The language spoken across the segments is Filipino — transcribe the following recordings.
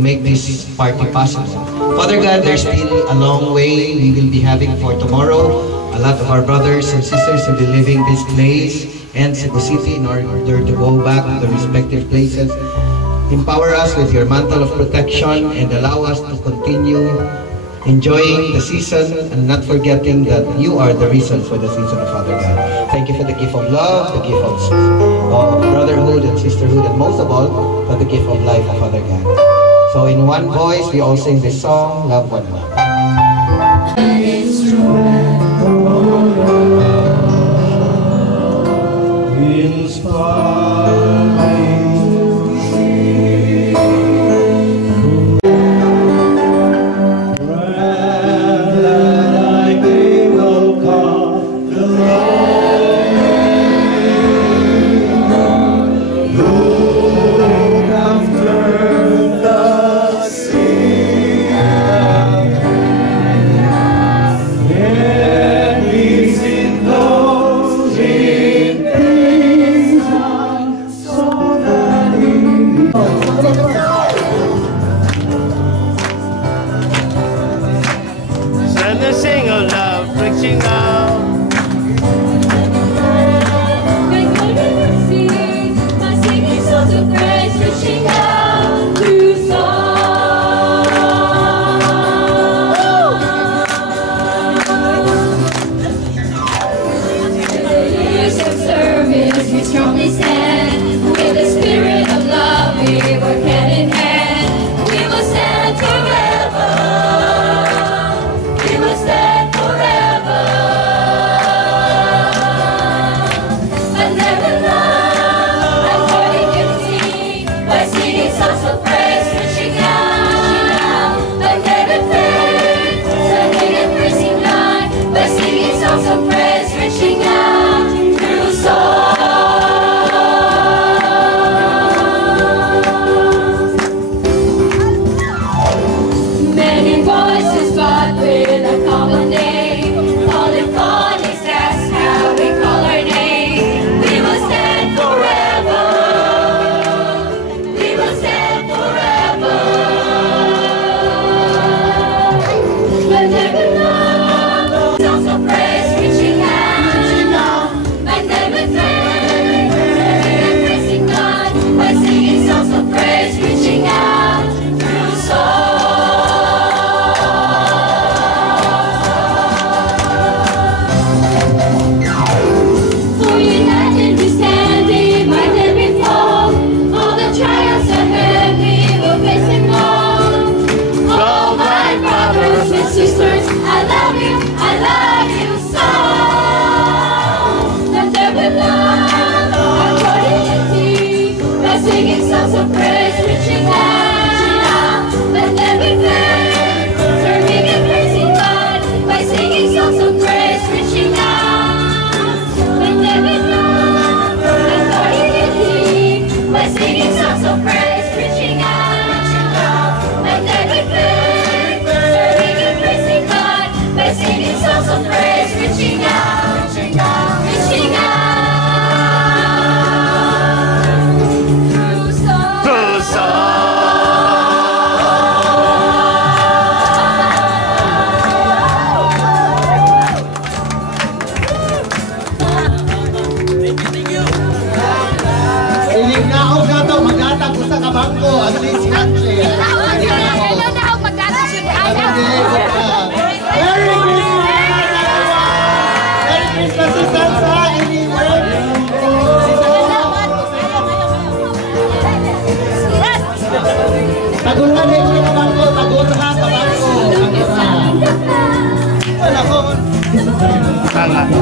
make this party possible. Father God, there's still a long way we will be having for tomorrow. A lot of our brothers and sisters will be leaving this place and Cebu City in order to go back to the respective places. Empower us with your mantle of protection and allow us to continue enjoying the season and not forgetting that you are the reason for the season, Father God. Thank you for the gift of love, the gift of brotherhood and sisterhood, and most of all, for the gift of life, Father God. So in one voice, we all sing this song, Love One Another.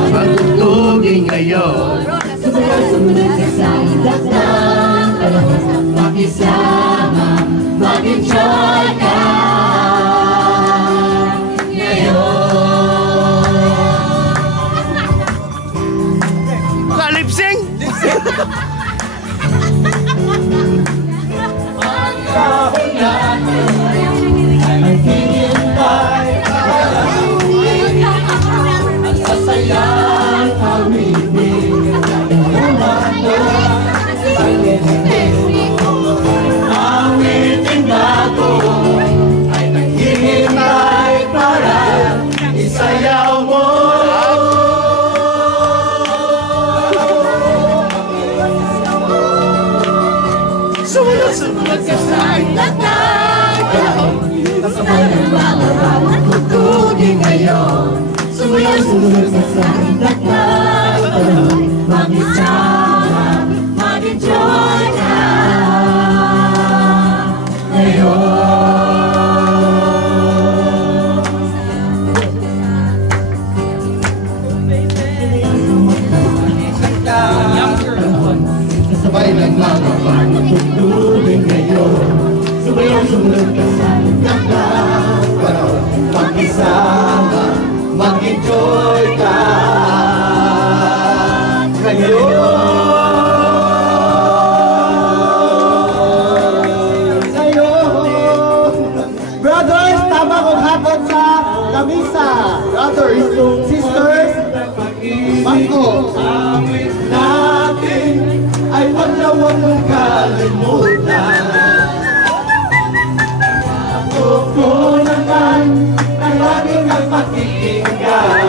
Magtutugin ngayon makisama, mag-enjoy ka ngayon. Kalipsing! Ang kahon natin ay maghihintay ang sasayang awitin ng umato. Awitin bago magkasaing latag. Sabay ng malabang at tugtugin ngayon. Sumayaw-sumayaw sa saing latag. Mag-isama, mag-enjoy ka ngayon. Sabay ng mga pagtutulin ngayon. Sumayaw-sumayaw ka sa nagkakaroon. Mag-isama, mag-enjoy ka ngayon. Ngayon. Brothers, tama kong hatod sa kamisa. Brothers, sisters, Marco. Awit natin ay wag na wag mong kalimutan. Ako naman ay laging nagpakikinggan.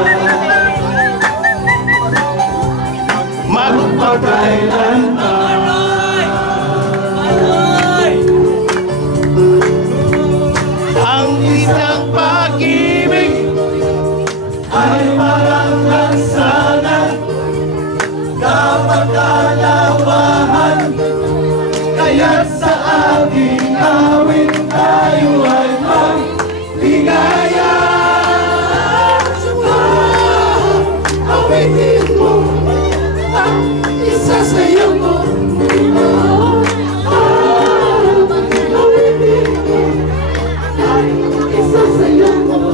Magpagkailanman ang isang pag-ibig ay parang lansanan. Dapat kalawahan, kaya't sa ating awit tayo ay magligaya. Awitin mo ang isasayaw mo. Awitin mo ang isasayaw mo.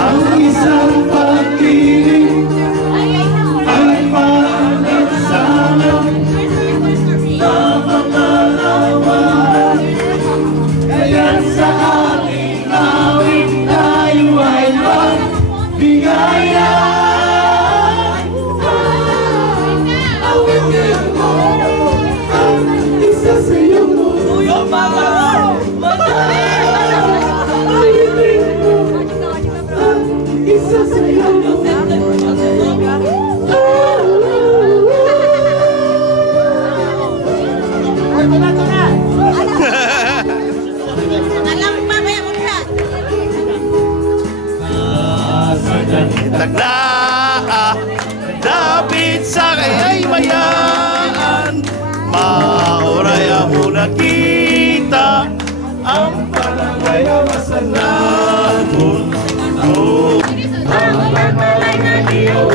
Ang isang pag-ibig ay parang lansanan na makalawahan, kaya't sa ating awit tayo ay magbigaya. Awitin mo ang isasayaw mo. Awitin mo ang isasayaw mo. Dapit sa kaya'y mayaan, mauraya mo nakita ang panangayawasan natin. Ang panalay na diyo